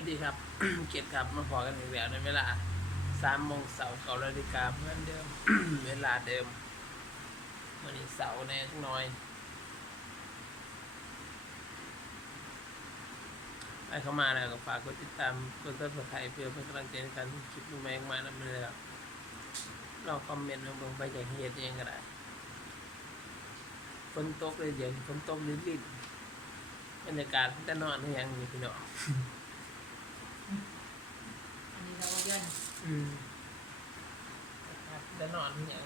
วัสดีครับ เกียรติครับมาพอกันอีกแล้วในเวลาสามโมงเสาร์เก้านาฬิกาเหมือนเดิม เวลาเดิม วันนี้เสาร์แน่น้อยไปเข้ามาแล้วก็ฝากกดติดตามกดติดตามใครเพื่อเป็นกำลังใจในการคลิปใหม่ๆมานะเลยครับลองคอมเมนต์ลงไปจากเหตุเองก็ได้ฝนตกเลยเดี๋ยวฝนตกลิ้นๆบรรยากาศจะนอนหรือยังนี่พี่น้อง อันนี้เราก็ยันอืมจะนอนที่ยัง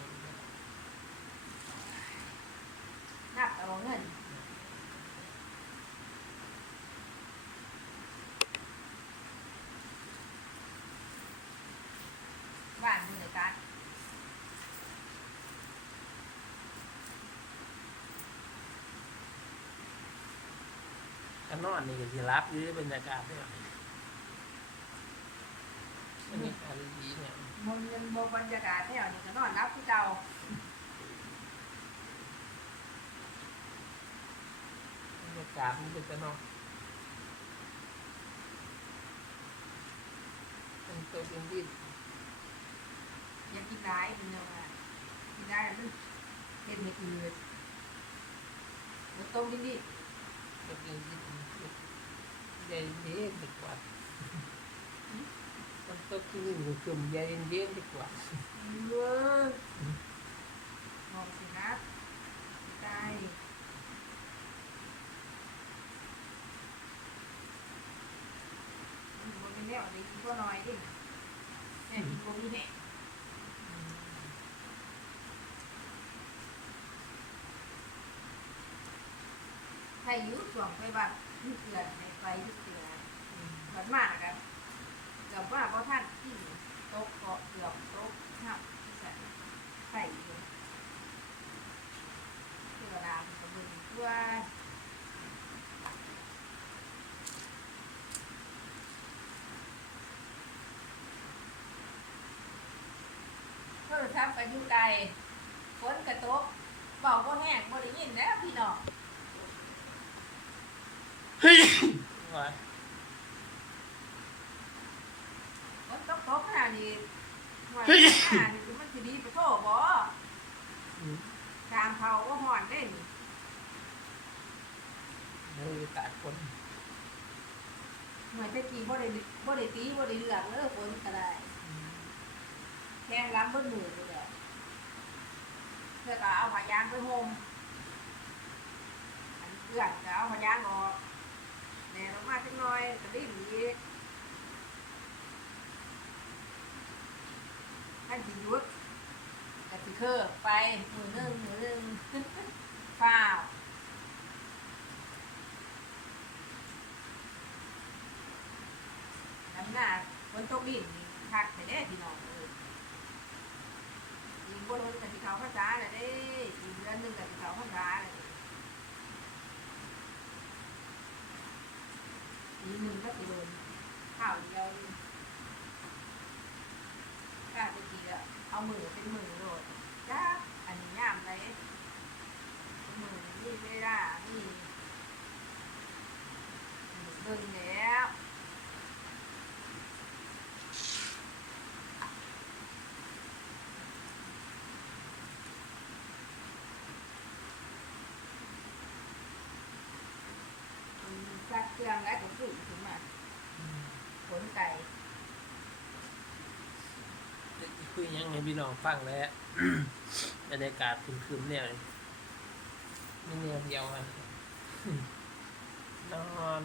นับเอาเงินบ้านมีแต่การจะนอนนี่ก็จะรับอยู่ในบรรยากาศเนี่ย รยากาศดีๆเนี่ยมนเงินโมบรรยากาศแถวนี้ก็นอนรับที่เก่าบรรยากาศมันเป็นจะนอนเป็นตัวเป็นดินอยากกินได้กินเนื้อมากินได้แล้วมันเห็ดไม่อืดแล้วต้มดินดิตัวเป็นดินใหญ่เย็นดีกว่า มันตัวที่นี่มันจุ่มใหญ่เย็นดีกว่าเว้ยมองสินะได้มันบ่เป็นแนวได้กินก็น้อยดิแม่ยกินก็มีแน่ใครยุ่ช่วงไปบ้านนี่เกลือนในไฟที่เกลือบัดมากกัน กือบว่าเพราะท่านที่โต๊ะเกาะเกือบโต๊ะหักที่ใส่ใส่อยู่เกลือดามกระเบือตัวโทรศัพท์ก็อยู่ไกลฝนกระตกเบาก็แห้งบ่ได้ยินแล้วพี่น้องว่า ฝนตกตกข นาดนี้หน่อยขนานี้คือมันสิดีไปโทษบ่อืมเขาก็ห่อนเล่นบรรยากาศคนหน่วยตะกี้บ่ได้บ่ได้ตีบ่ได้เลือกเลยฝนก็ได้แข้งล้ำเบิ้มือเลยแหละแล้วก็เอาผ้ายางไปห่มอันเพื่อนก็เอาผ้ายางออกแหน่ลงมาจังหน่อยก็ดิ้นอีก ท่านสิหยุดก็สิเคอไปมือหนึ่งมือหนึ่งฟ้าวน้ำหน้าฝนตกดินนี่คักแต่แน่พี่น้องเอ้ยยิงบนรถกับที่เขาภาษาเลยเด้อีกเดือนหนึ่งกับที่เขาภาษาเลยอีกหนึ่งก็สิโดนข้าวเดียวกล้าจะกีอะ เอามือเป็นมือโดดจ้าอันนี้ย่ามเลยเป็นมือนี่เวลานี่เบิ่งแล้วซักเครื่องแล้วก็ฝึกขึ้นมาอืมขนไก่เดี๋ยวจะ คุยยังไงพี่น้องฟังแล้วบรรยากาศครึมๆเนี่ยไม่เนี่ยเดียวกันนอน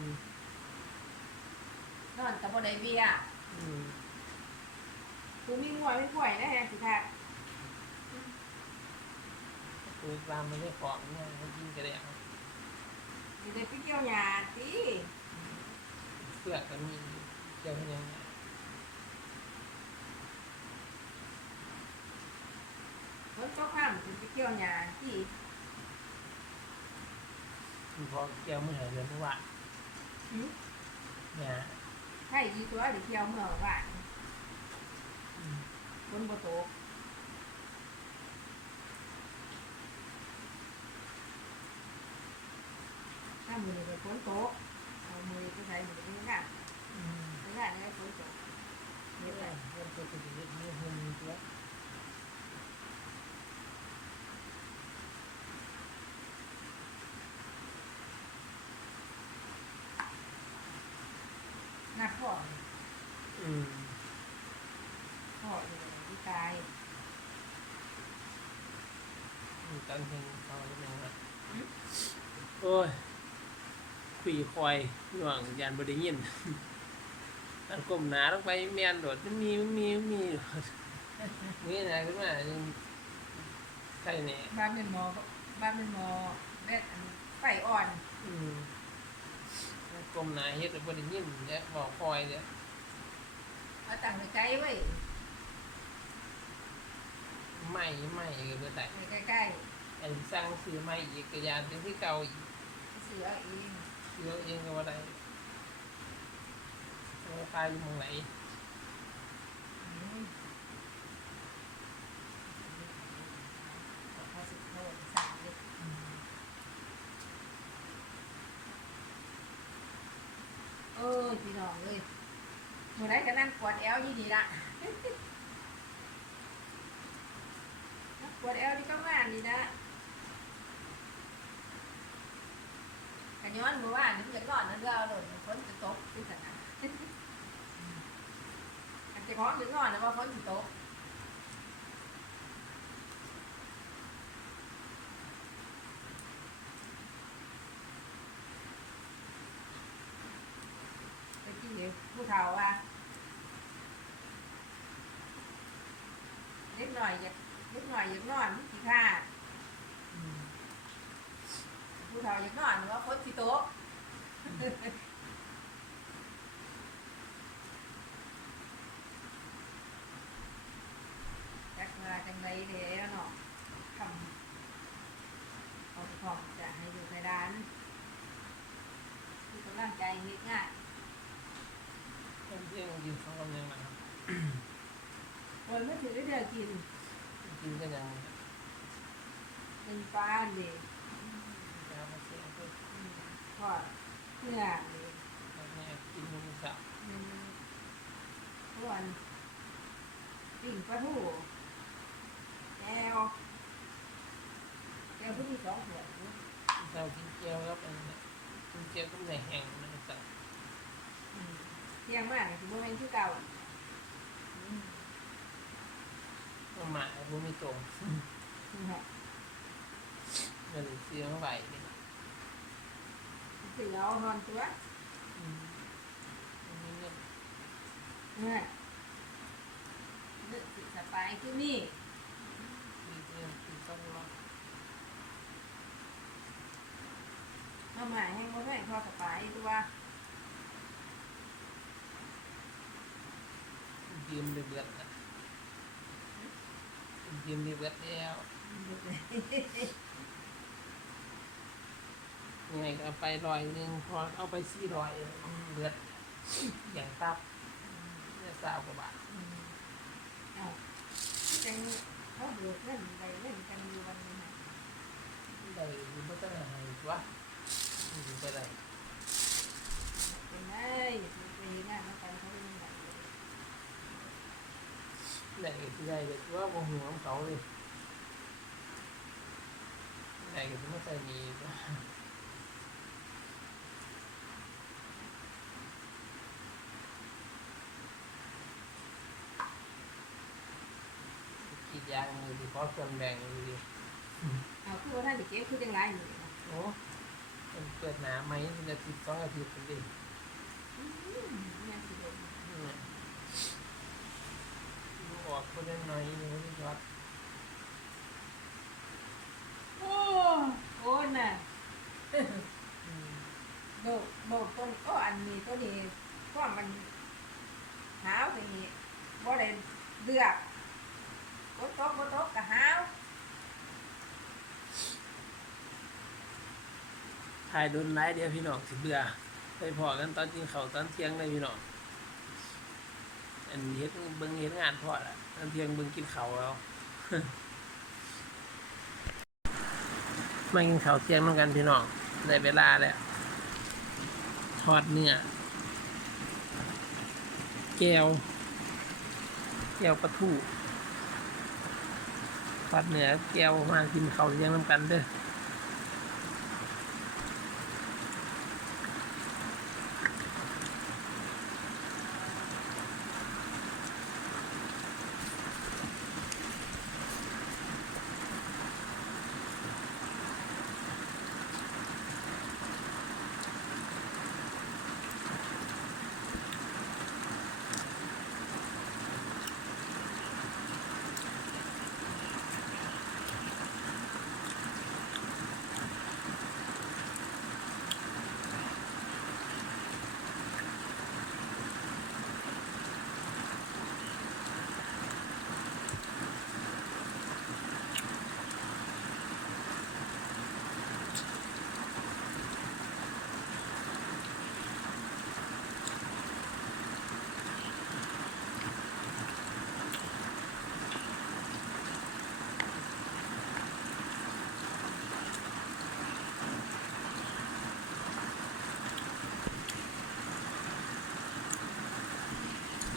นอนกับบ่ได้เบียร์อืมกูมีงวยไม่ป่วยนะฮะสิแท้คุยตามไม่ได้ของเนี่ยให้กินกระเดียงอยู่ในพี่เกี่ยวหยาติเสือกก็มีเจ้ายังไง ฝนตกห้ามจะไปเที่ยวหยาที่คุณพอเที่ยวเมือเหรอเดือนเมื่อวานใช่ยี่ยใช่อีตัวหรือเที่ยวเมื่อวานอืมนบ่ตกถ้ามือไปฝนโตเอามือไปใส่มือนี่ค่ะไม่ได้ไม่ได้ฝนตไม่ไดี๋ยยววไปไปเดี๋ยวไปเดี๋ยวไปเดี๋ยวไป หน้าพ่ออืมพ่ออยู่ที่กายมีตันเห็นเขาจะเป็นไงโอ้ยคุยคอยหน่วงยานบไดยินอันกลมหนาลงไปแมนโดดมันมีมันมีมันมีโดดนี่นะขึ้นมายังใช่เนี่ยบ้านเป็นหมอบ้านเป็นหมอแม่อันไฟอ่อน อืม กลมหนาเฮ็ดบไดยินเนี่ยบอกคอยเนี่ยเอาตังค์ไปใจไว้ไม่ไม่ก็บ่ได้ในใกล้อันสั่งซื้อไม่อีกกระยานเป็นที่เก่าอีกๆเสือเองเยอะเองก็ว่าได้ราคาอยู่หมองไหน อืมเขาสิโทษสามเลยเออพี่น้องเลยเมือไรก็นั่งปวดแอลยี่ดีละปวดแอลนี่ก็ว่านี่นะกันย้อนมือว่านนี่จะก่อนนั่นเด้อเอาหล่นฝนจะตกที่สนามกันจะร้อนหรือนอนนะว่าฝนจะตกไปที่ผู้เฒ่าว่าเล็ก หน่อยอยากเล็กหน่อยอยากนอนที่ขี้ข้าดผู้เฒ่าอยากนอนว่าฝนสิตกจักมาจังไรเดี๋ยวเนาะทำเอาของจะให้อยู่ในร้านคือกำลังใจเฮ็ดงานเพิ่มเที่ยงกินสองคนยังนะครับวันไม่ถือได้เดือกิน กินกันยังเป็นปลาเด็กยาวมาเสียเพื่อทอดเนื้อเด็กแม่กินนมสาวมันส่วนปิ่งปลาทูแก้วแก้วผู้ที่สองหัวเจ้ากินเจียวแล้วเป็นกินเจียวก็ในแห้งนะสาวอืมเที่ยงมากถึงโมเมนต์ที่เก่าอืม มาหมาบุมีตัวนี่ฮะเงินเสียงไหวเนี่ยถือเอานอนตัวอืมมีเงินเนี่ยเลือกสิสไปคือนี่มีเงินกินสองร้อยเอามาให้พ่อแม่พ่อสไปตัวยืมเดือดนะ ยืมเดือดแล้วยังไงก็เอาไปร้อยหนึ่งพอเอาไปสี่ร้อยเลือดอย่างตับเนี่ยสาวกว่าบาทเอาจังเขาเดือดเล่นไปเล่นกันอยู่วันนี้นะได้หรือไม่ต้องอะไรวะอยู่ไปได้เป็นไงไปงานแล้วกันเขาเป็นแบ บได้ก็ที่ได้เลยว่าโมโหของเขาเลยได้ก็ไม่ใส่มีกีดยางมือดีเพราะส่วนแบ่งมือดีเอาคือว่าท่านเด็กเก็บคือจังไรอยู่นะโอ้มันเกิดหนาไหมมันจะติดสองอาทิตย์เป็นดิ อืมแม่สิเด็ก เนี่ยดู ออกคนน้อยๆนี่ไม่วัดโอ้โอ้น่ะอืมโดดโดดต้นก็อันนี้ตัวนี้ก็มันหาวไปนี่บ่ได้เลือกบ่ตกบ่ตกก็หาวถ่ายโดนไลฟ์เดียวพี่น้องสิเบื่อไปพอกันตอนกินข้าวตอนเที่ยงเลยพี่น้อง อันเฮ็ดเบิ่งเฮ็ดงานพอละตอนเที่ยงเบิ่งกินข้าวแล้วมากินข้าวเที่ยงน้ำกันพี่น้องได้เวลาแล้วทอดเนื้อแก้วแก้วปลาทูทอดเนื้อแก้วมากินข้าวเที่ยงน้ำกันเด้อ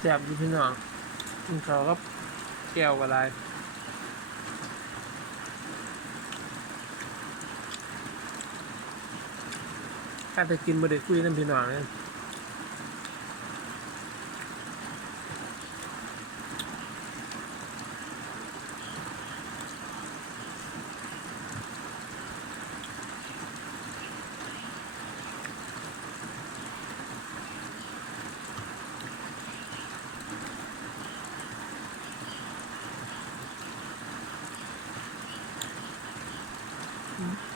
แซ่บอยู่พี่น้องกินข้าวกับแก้วอะไรถ้าจะกินบ่ได้คุยน้ำพี่น้องเนี่ย Mm-hmm.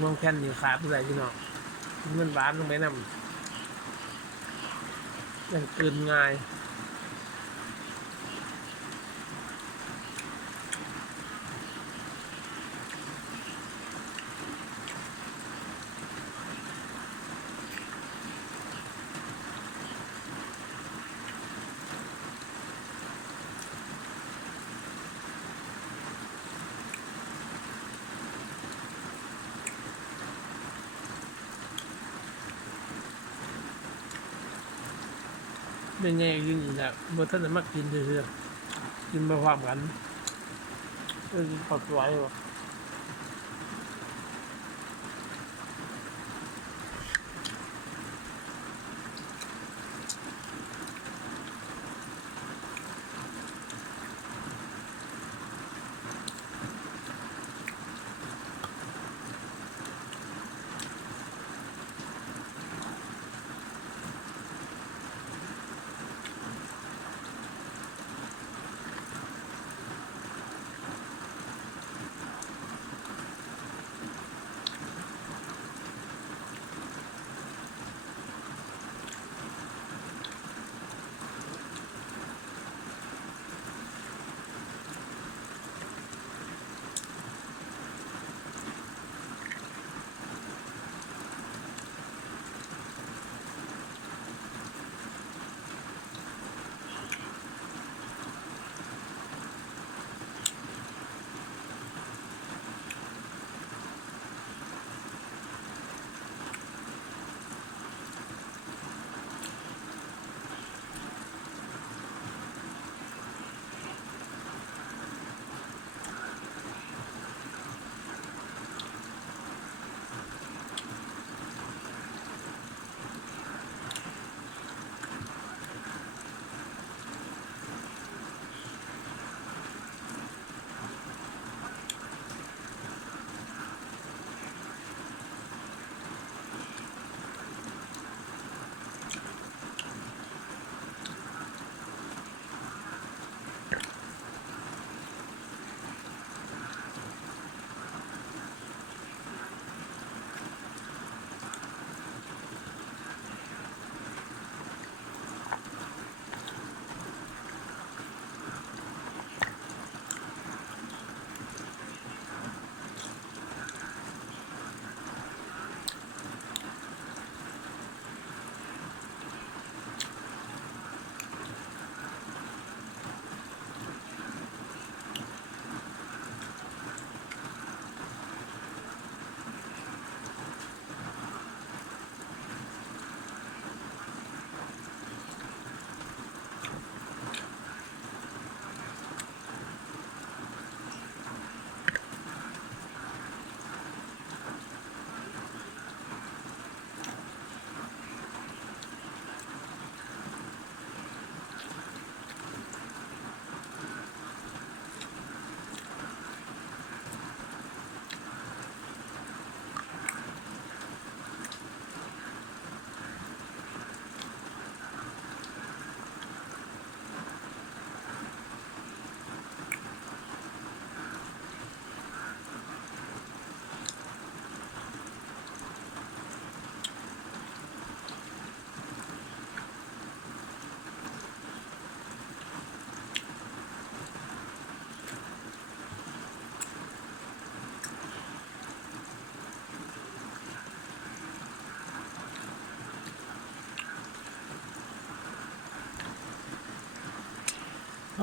มองแค่นอยู่ขาดอะไรพี่น้องเงินบาทลงไปนำยังเกินง่าย เป็นไงกินอีกแล้วเมื่อท่านมากินเรื่อยๆกินมาความกันเออขอดไว้วะ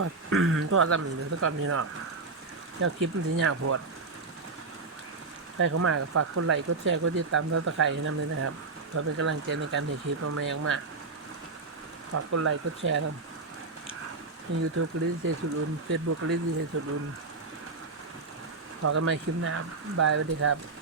อดพอดซ้ำอีกเดี๋ยวสักอนพี่น้องแล้วคลิปมันสิยาวโพดใครเข้ามาก็ฝากกดไลค์กดแชร์กดติดตามซับสไครต์ให้นำเลยนะครับเพื่อเป็นกำลังใจในการถ่ายคลิปมาแมงมากฝากกดไลค์กดแชร์นะใน YouTube ก็ลิซเซสุดอุ่น Facebook ก็ลิซเซสุดอุ่นพอกันใหม่คลิปหน้าบายสวัสดีครับ